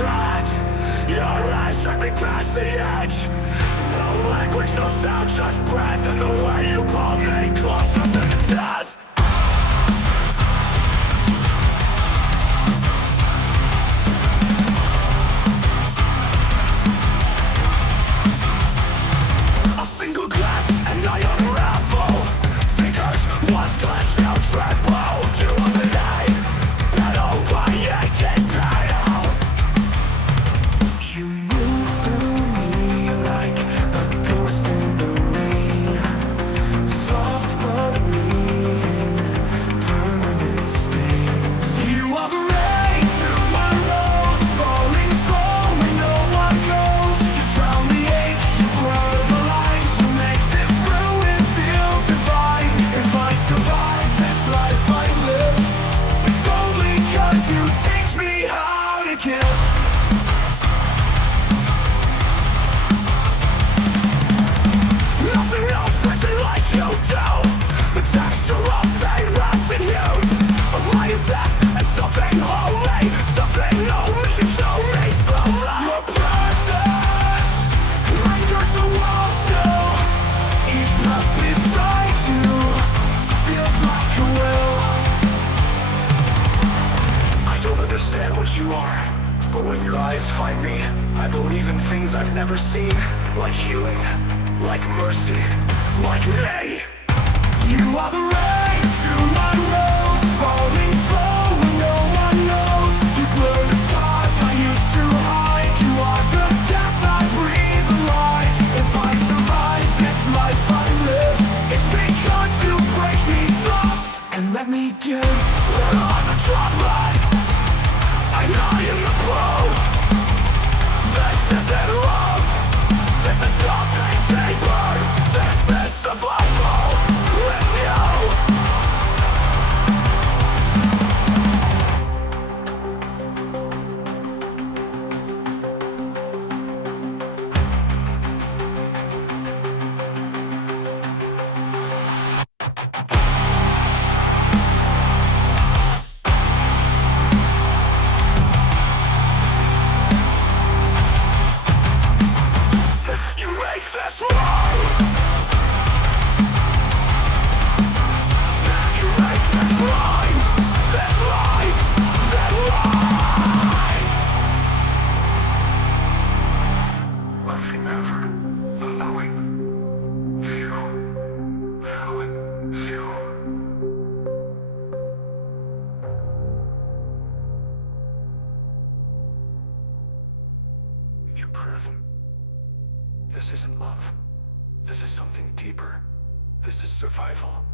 tread. Your eyes took me past the edge. No language, no sound, just breath. And the way you pulled me closer to the death. A single glance and I unravel. Fingers once clenched, now tremble. You eliminate, battle by aching pain. You move through me like a ghost in the rain. Soft but leaving permanent stains. You are the rain to my rose, falling slow when no one goes. You drown the ache, you blur the lines, you make this ruin feel divine. If I survive this life I live, it's only 'cause you teach me how to give. Nothing else breaks me like you do. The texture of pain wrapped in hues of light and death and something holy, something only you show me slowly. Your presence renders the world still. Each breath beside you feels like a will. I don't understand what you are, but when your eyes find me, I believe in things I've never seen. Like healing, like mercy, like me. You are the rain to my rose, falling slow when no one knows. You blur the stars I used to hide. You are the death I breathe alive. If I survive this life I live, it's because you break me soft and let me give. Let on the droplet, I know you the blow. This isn't love, this is something deeper. This is survival with you. You make this wrong. You make this right. This life, that life. Loving ever, following you, following you. You're proven. This isn't love. This is something deeper. This is survival.